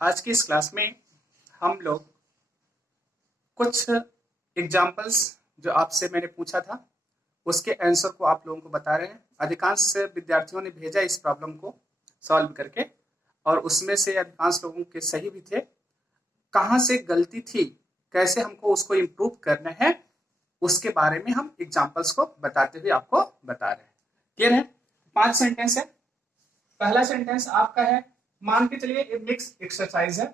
आज की इस क्लास में हम लोग कुछ एग्जाम्पल्स जो आपसे मैंने पूछा था उसके आंसर को आप लोगों को बता रहे हैं। अधिकांश विद्यार्थियों ने भेजा इस प्रॉब्लम को सॉल्व करके और उसमें से अधिकांश लोगों के सही भी थे। कहाँ से गलती थी, कैसे हमको उसको इम्प्रूव करना है, उसके बारे में हम एग्जाम्पल्स को बताते हुए आपको बता रहे हैं। क्लियर है? 5 सेंटेंस है। पहला सेंटेंस आपका है, मान के चलिए एक मिक्स एक्सरसाइज है,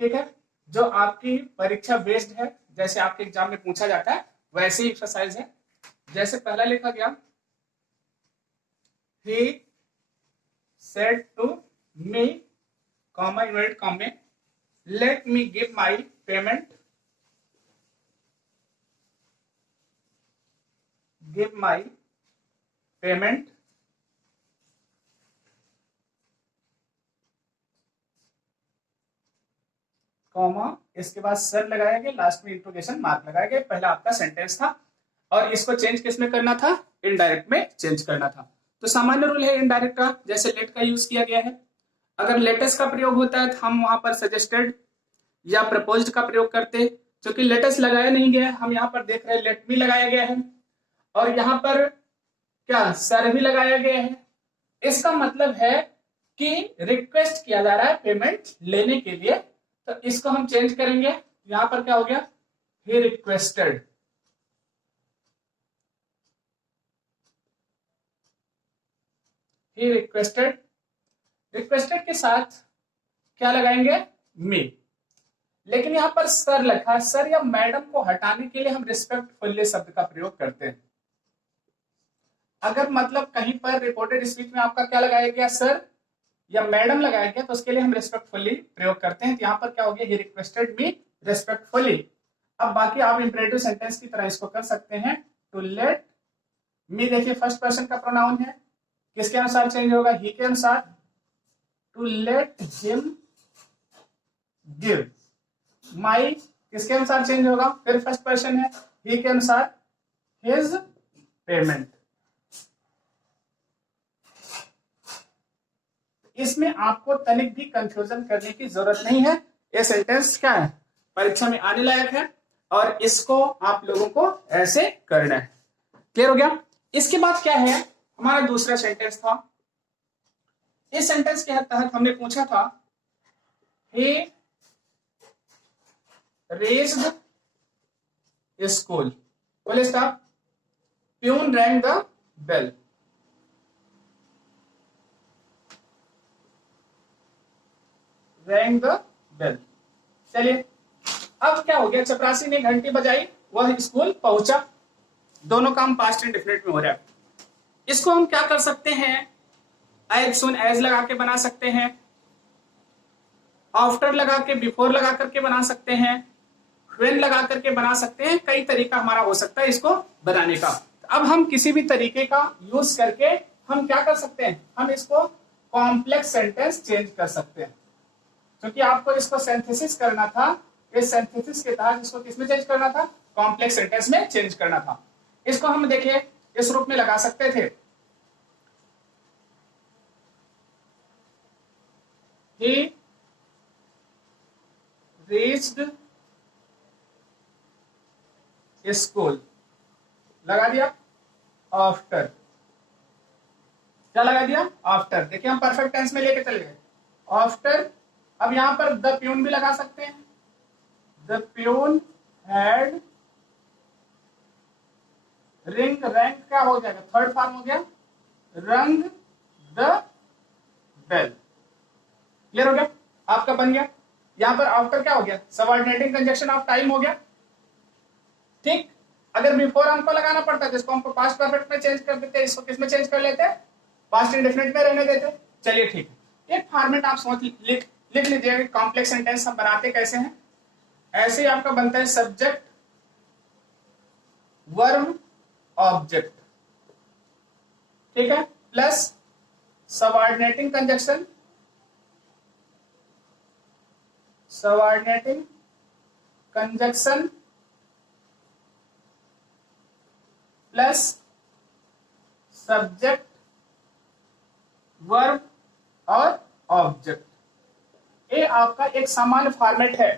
ठीक है, जो आपकी परीक्षा बेस्ड है, जैसे आपके एग्जाम में पूछा जाता है वैसे ही एक्सरसाइज है। जैसे पहला लिखा गया, he said to me, comma inverted comma, let me give my payment, give my payment, comma, इसके बाद सर लगाया गया, लास्ट में इंट्रोगेशन मार्क लगाया गया। पहला आपका सेंटेंस था और इसको चेंज किस में करना था? इनडायरेक्ट में चेंज करना था। तो सामान्य रूल है इनडायरेक्ट का, जैसे लेट का यूज किया गया है। अगर लेटेस्ट का प्रयोग होता है तो हम वहां पर सजेस्टेड या प्रपोज्ड का प्रयोग करते, क्योंकि लेटेस्ट लगाया नहीं गया, हम यहाँ पर देख रहे हैं लेट मी लगाया गया है और यहाँ पर क्या सर भी लगाया गया है। इसका मतलब है कि रिक्वेस्ट किया जा रहा है पेमेंट लेने के लिए, तो इसको हम चेंज करेंगे। यहां पर क्या हो गया? He requested, he requested. Requested के साथ क्या लगाएंगे? मी। लेकिन यहां पर सर लिखा है, सर या मैडम को हटाने के लिए हम रिस्पेक्टफुली शब्द का प्रयोग करते हैं। अगर मतलब कहीं पर रिपोर्टेड स्पीच में आपका क्या लगाया गया, सर या मैडम लगाया गया, तो उसके लिए हम रिस्पेक्टफुली प्रयोग करते हैं। तो यहाँ पर क्या हो गया? He requested me respectfully. अब बाकी आप इंपरेटिव सेंटेंस की तरह इसको कर सकते हैं। टू लेट मी, देखिए फर्स्ट पर्सन का प्रोनाउन है, किसके अनुसार चेंज होगा? ही के अनुसार। To let him give my, किसके अनुसार चेंज होगा? फिर फर्स्ट पर्सन है, ही के अनुसार, हिज पेमेंट। इसमें आपको तनिक भी कंफ्यूजन करने की जरूरत नहीं है। ये सेंटेंस क्या है? परीक्षा में आने लायक है और इसको आप लोगों को ऐसे करना है। क्लियर हो गया? इसके बाद क्या है? हमारा दूसरा सेंटेंस था। इस सेंटेंस के तहत हमने पूछा था, he raised school, full stop, peon rang the bell, rang the bell। चलिए, अब क्या हो गया? चपरासी ने घंटी बजाई, वह स्कूल पहुंचा। दोनों काम पास्ट इंडेफिनिट में हो रहा है। इसको हम क्या कर सकते हैं? एज सुन एज लगा के बना सकते हैं, आफ्टर लगा के, बिफोर लगा करके बना सकते हैं, व्हेन लगा करके बना सकते हैं। कई तरीका हमारा हो सकता है इसको बनाने का। अब हम किसी भी तरीके का यूज करके हम क्या कर सकते हैं? हम इसको कॉम्प्लेक्स सेंटेंस चेंज कर सकते हैं। क्योंकि आपको इसको सिंथेसिस करना था, इस सिंथेसिस के तहत इसको किसमें चेंज करना था? कॉम्प्लेक्स सेंटेंस में चेंज करना था। इसको हम देखिए इस रूप में लगा सकते थे, he reached school, लगा दिया। आफ्टर, क्या लगा दिया? आफ्टर। देखिए हम परफेक्ट टेंस में लेके चले गए, आफ्टर। अब यहां पर द प्यून भी लगा सकते हैं, the peon had ring, rank क्या हो जाएगा? थर्ड फॉर्म हो गया, रंग द बेल। क्लियर हो गया? आपका बन गया। यहां पर आफ्टर क्या हो गया? सबऑर्डिनेटिंग कंजक्शन ऑफ टाइम हो गया। ठीक, अगर बिफोर हमको लगाना पड़ता है तो इसको हमको पास्ट परफेक्ट में चेंज कर देते, इसको किस में चेंज कर लेते? पास्ट इंडेफिनिट में रहने देते। चलिए ठीक है, एक फॉर्मेट आप समझ लिख लीजिए। कॉम्प्लेक्स सेंटेंस हम बनाते कैसे हैं? ऐसे ही आपका बनता है, सब्जेक्ट वर्ब ऑब्जेक्ट, ठीक है, plus subordinating conjunction, subordinating conjunction plus subject verb और ऑब्जेक्ट। ये आपका एक सामान्य फॉर्मेट है।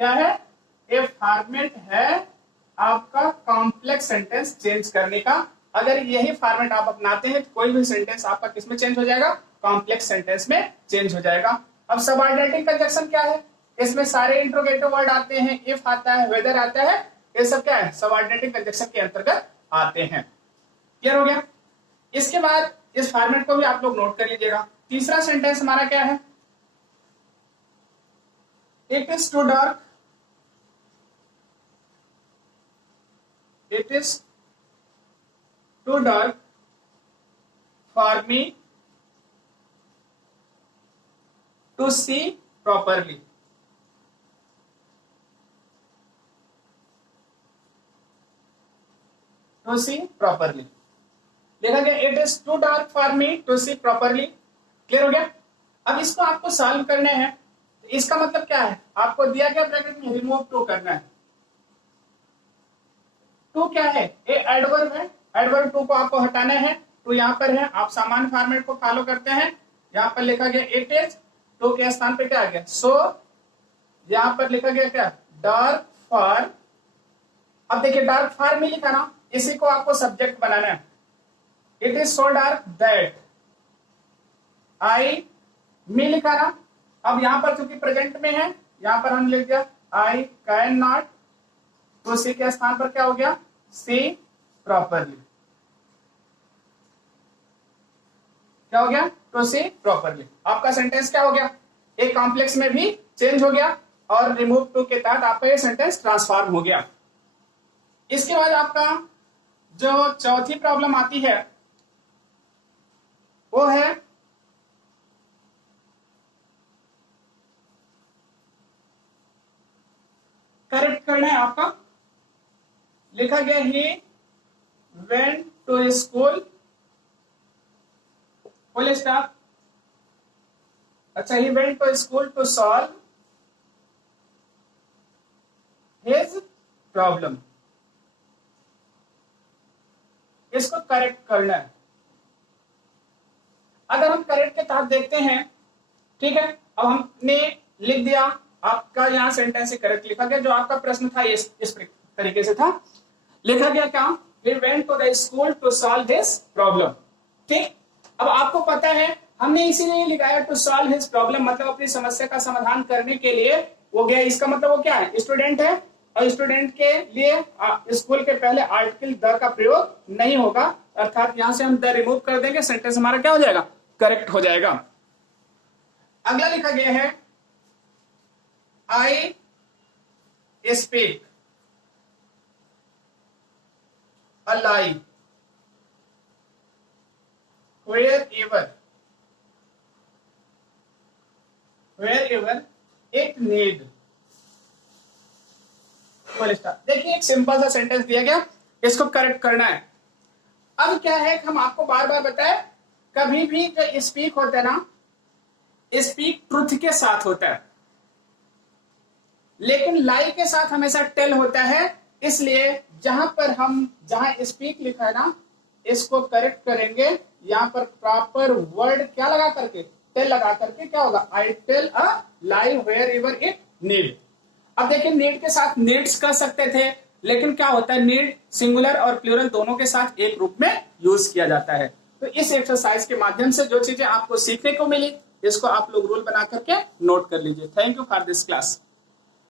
क्या है? ये फॉर्मेट है आपका कॉम्प्लेक्स सेंटेंस चेंज करने का। अगर यही फॉर्मेट आप अपनाते हैं तो कोई भी सेंटेंस आपका किसमें चेंज हो जाएगा? कॉम्प्लेक्स सेंटेंस में चेंज हो जाएगा। अब सबऑर्डिनेटिंग कंजक्शन क्या है? इसमें सारे इंट्रोगेटिव वर्ड आते हैं, इफ आता है, वेदर आता है, ये सब क्या है? सबऑर्डिनेटिंग कंजक्शन के अंतर्गत आते हैं। क्लियर हो गया? इसके बाद इस फॉर्मेट को भी आप लोग नोट कर लीजिएगा। तीसरा सेंटेंस हमारा क्या है? It is too dark, it is too dark for me to see properly. To see properly लिखा गया, it is too dark for me to see properly. Clear हो गया? अब इसको आपको सॉल्व करना है। इसका मतलब क्या है? आपको दिया गया ब्रैकेट में रिमूव टू करना है। टू क्या है? ये एडवर्ब है। एडवर्ब टू को आपको हटाना है। टू यहाँ पर है, आप सामान्य फॉर्मेट को फॉलो करते हैं। यहाँ पर लिखा गया इट इज, टू के स्थान पे क्या आ गया? सो यहाँ पर लिखा गया क्या? Dark for. अब देखिए डार्क फॉर में लिखा ना, इसी को आपको सब्जेक्ट बनाना है। It is so dark that I मी लिखा ना। अब यहां पर चूंकि प्रेजेंट में है, यहां पर हम लिख दिया आई कैन नॉट, तो सी के स्थान पर क्या हो गया? See properly. क्या हो गया? To see properly. आपका सेंटेंस क्या हो गया? एक कॉम्प्लेक्स में भी चेंज हो गया और रिमूव टू के तहत आपका ये सेंटेंस ट्रांसफॉर्म हो गया। इसके बाद आपका जो चौथी प्रॉब्लम आती है वो है करेक्ट करना है आपका। लिखा गया he went to school, full stop. अच्छा, he went to school to solve his problem. इसको करेक्ट करना है। अगर हम करेक्ट के तहत देखते हैं, ठीक है, अब हमने लिख दिया, आपका यहाँ सेंटेंस करेक्ट लिखा गया। जो आपका प्रश्न था इस तरीके से था, लिखा गया क्या? We went to the school to solve this problem। ठीक, अब आपको पता है हमने इसीलिए लिखा टू सॉल्व हिज प्रॉब्लम, मतलब अपनी समस्या का समाधान करने के लिए वो गया। इसका मतलब वो क्या है? स्टूडेंट है, और स्टूडेंट के लिए स्कूल के पहले आर्टिकल द का प्रयोग नहीं होगा, अर्थात यहां से हम द रिमूव कर देंगे, सेंटेंस हमारा क्या हो जाएगा? करेक्ट हो जाएगा। अगला लिखा गया है I speak a lie wherever it need। देखिए एक सिंपल सा सेंटेंस दिया गया, इसको करेक्ट करना है। अब क्या है, हम आपको बार बार बताए, कभी भी जो स्पीक होता है ना, स्पीक ट्रुथ के साथ होता है, लेकिन लाई के साथ हमेशा टेल होता है। इसलिए जहां स्पीक लिखा है ना, इसको करेक्ट करेंगे। यहां पर प्रॉपर वर्ड क्या लगा करके? टेल लगा करके क्या होगा? I tell a lie wherever it need. अब देखिए नीड के साथ नीड्स कर सकते थे, लेकिन क्या होता है, नीड सिंगुलर और प्लूरल दोनों के साथ एक रूप में यूज किया जाता है। तो इस एक्सरसाइज के माध्यम से जो चीजें आपको सीखने को मिली, इसको आप लोग रूल बना करके नोट कर लीजिए। Thank you for this class.